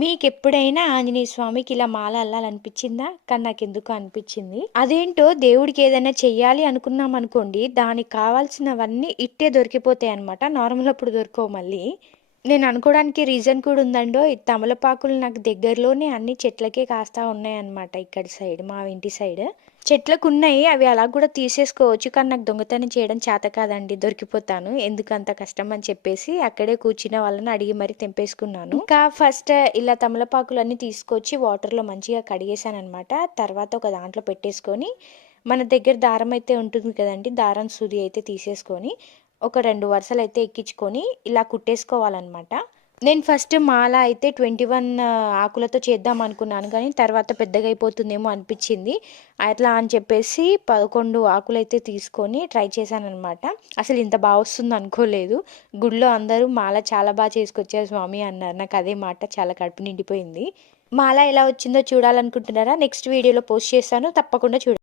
మీకెప్పుడైనా ఆంజనేయ స్వామికి ఇలా మాల అల్లాలనిపించిందా? కానీ నాకెందుకో అనిపించింది. అదేంటో దేవుడికి ఏదైనా చెయ్యాలి అనుకున్నాం అనుకోండి, దానికి కావాల్సినవన్నీ ఇట్టే దొరికిపోతాయన్నమాట. నార్మల్ అప్పుడు దొరకవు మళ్ళీ. నేను అనుకోవడానికి రీజన్ కూడా ఉందండో, ఈ తమలపాకులు నాకు దగ్గరలోనే అన్ని చెట్లకే కాస్తా ఉన్నాయన్నమాట. ఇక్కడ సైడ్ మా ఇంటి సైడ్ చెట్లకు ఉన్నాయి. అవి అలా కూడా తీసేసుకోవచ్చు, కానీ నాకు దొంగతనం చేయడం చేత కాదండి, దొరికిపోతాను. ఎందుకు అంత కష్టం అని చెప్పేసి అక్కడే కూర్చున్న వాళ్ళని అడిగి మరీ తెంపేసుకున్నాను. ఇంకా ఫస్ట్ ఇలా తమలపాకులు అన్ని తీసుకొచ్చి వాటర్లో మంచిగా కడిగేసాను అనమాట. తర్వాత ఒక దాంట్లో పెట్టేసుకొని, మన దగ్గర దారం అయితే ఉంటుంది కదండి, దారం సూది అయితే తీసేసుకొని ఒక 2 వరుసలు అయితే ఎక్కించుకొని ఇలా కుట్టేసుకోవాలన్నమాట. నేను ఫస్ట్ మాల అయితే 21 ఆకులతో చేద్దాం అనుకున్నాను, కానీ తర్వాత పెద్దగా అయిపోతుందేమో అనిపించింది. అట్లా అని చెప్పేసి 11 ఆకులైతే తీసుకొని ట్రై చేశానన్నమాట. అసలు ఇంత బాగా వస్తుంది అనుకోలేదు. గుడిలో అందరూ మాల చాలా బాగా చేసుకొచ్చారు స్వామి అన్నారు. నాకు అదే మాట చాలా కడుపు నిండిపోయింది. మాల ఎలా వచ్చిందో చూడాలనుకుంటున్నారా? నెక్స్ట్ వీడియోలో పోస్ట్ చేస్తాను, తప్పకుండా చూడండి.